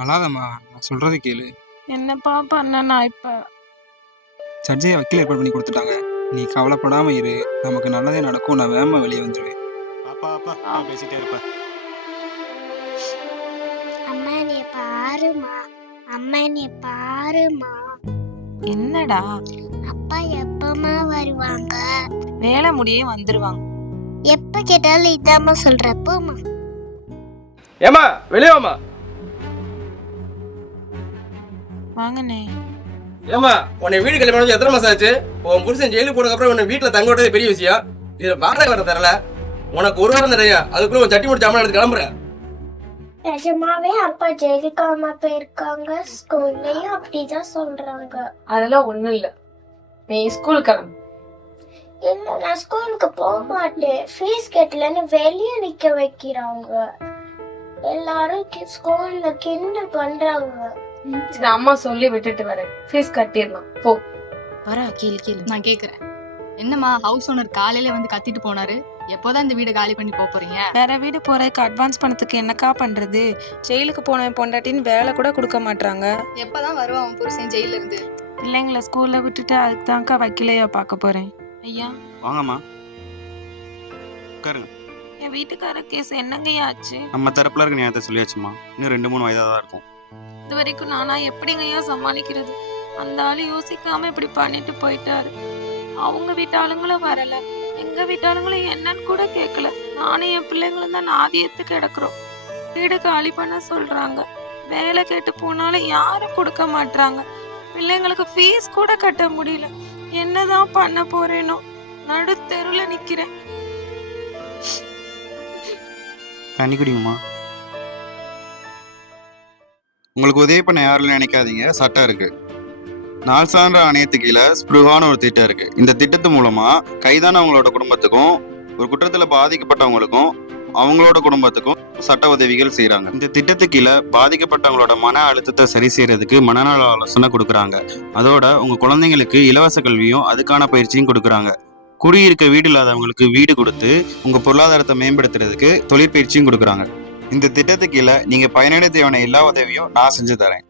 அழாதம்மா, நான் சொல்றதை கேளு. என்னப்பா பண்ண நான் இப்ப? சர்ஜரியை வக்கீல் ஏற்பாடு பண்ணி கொடுத்துட்டாங்க. நீ கவலைப்படாம இரு, நமக்கு நல்லதே நடக்கும். நான் வேகமா வெளியே வந்துடுவேன். அப்பா அப்பா நான் பேசிட்டே இருப்பேன். அம்மா என்னைய பாருமா, அம்மா என்னைய பாருமா. என்னடா? அப்பா எப்பமா வருவாங்க? வேலை முடியே வந்துருவாங்க. எப்ப கேட்டாலும் இதாம்மா சொல்ற. போமா. ஏமா வெளியே வாமா. வாங்கண்ணே. ஏமா உன்னை வீடு கல்யாணம் பண்ணி எத்தனை மாசம் ஆச்சு? உன் புருஷன் ஜெயிலுக்கு போனதுக்கு அப்புறம் உன்னை வீட்டுல தங்க விட்டது பெரிய விஷயம். இது வாடகை வர தரல. உனக்கு ஒரு வாரம் நிறையா, அதுக்குள்ள உன் சட்டி முடிச்சு அம்மா எடுத்து கிளம்புறேன். நிஜமாவே அப்பா ஜெயிலுக்கு அம்மா போயிருக்காங்க. ஸ்கூல்லயும் அப்படிதான் சொல்றாங்க. அதெல்லாம் ஒண்ணும் இல்ல, நீ ஸ்கூல் கிளம்பு. இல்ல நான் ஸ்கூலுக்கு போக மாட்டேன். ஃபீஸ் கட்டலன்னு வெளியே நிக்க வைக்கிறாங்க. எல்லாரும் ஸ்கூல்ல கிண்டல் பண்றாங்க. சரி, அம்மா சொல்லி விட்டுட்டு வரேன். ஃபீஸ் கட்டிடலாம் போ. வரா கேளு நான் கேக்குறேன். என்னம்மா ஹவுஸ் ஓனர் காலையில வந்து கத்திட்டு போனாரு, எப்போதான் இந்த வீடு காலி பண்ணி போறீங்க? வேற வீடு போறதுக்கு அட்வான்ஸ் பணத்துக்கு என்னக்கா பண்றது? ஜெயிலுக்கு போன பொண்டாட்டின்னு வேலை கூட கொடுக்க மாட்டாங்க. எப்பதான் வருவா உன் புருஷன் ஜெயில இருந்து? பிள்ளைங்களை ஸ்கூல்ல விட்டுட்டு அதுக்கு தான்க்கா வக்கீலையா பார்க்க போறேன். ஐயா வாங்கம்மா உட்காருங்க. என் வீட்டுக்கார கேஸ் என்னங்கய்யா ஆச்சு? நம்ம தரப்புல இருக்க நியாயத்தை சொல்லியாச்சுமா. இன்னும் 2-3 வயதாக தான் இருக்கும். இது வரைக்கும் நானா எப்படிங்கய்யா சமாளிக்கிறது? அந்த ஆளு யோசிக்காம இப்படி பண்ணிட்டு போயிட்டாரு. அவங்க வீட்டு ஆளுங்களும் வரல, எங்க வீட்டு ஆளுங்களும் என்னன்னு கூட கேட்கல. நானும் என் பிள்ளைங்களும் தான் நாதியத்து கிடக்குறோம். வீடு காலி பண்ண சொல்றாங்க. வேலை கேட்டு போனாலும் யாரும் கொடுக்க மாட்டாங்க. பிள்ளைங்களுக்கு ஃபீஸ் கூட கட்ட முடியல. என்னதான் பண்ண போறேனோ, நடு தெருல நிக்கிறேன். தண்ணி குடிங்கம்மா. உங்களுக்கு உதவி பண்ண யாரும் நினைக்காதீங்க, சட்டம் இருக்கு. நாள் சான்ற ஆணையத்துக்கு கீழே ஸ்பிருகான ஒரு திட்டம் இருக்கு. இந்த திட்டத்து மூலமா கைதானவங்களோட குடும்பத்துக்கும் ஒரு குற்றத்துல பாதிக்கப்பட்டவங்களுக்கும் அவங்களோட குடும்பத்துக்கும் சட்ட உதவிகள் செய்யறாங்க. இந்த திட்டத்துக்கு கீழே பாதிக்கப்பட்டவங்களோட மன அழுத்தத்தை சரி செய்யறதுக்கு மனநல ஆலோசனை கொடுக்குறாங்க. அதோட உங்க குழந்தைங்களுக்கு இலவச கல்வியும் அதுக்கான பயிற்சியும் கொடுக்குறாங்க. குடியிருக்க வீடு இல்லாதவங்களுக்கு வீடு கொடுத்து உங்க பொருளாதாரத்தை மேம்படுத்துறதுக்கு தொழிற்பயிற்சியும் கொடுக்குறாங்க. இந்த திட்டத்துக்கு கீழே நீங்க பயனடைய தேவையான எல்லா உதவியும் நான் செஞ்சு தரேன்.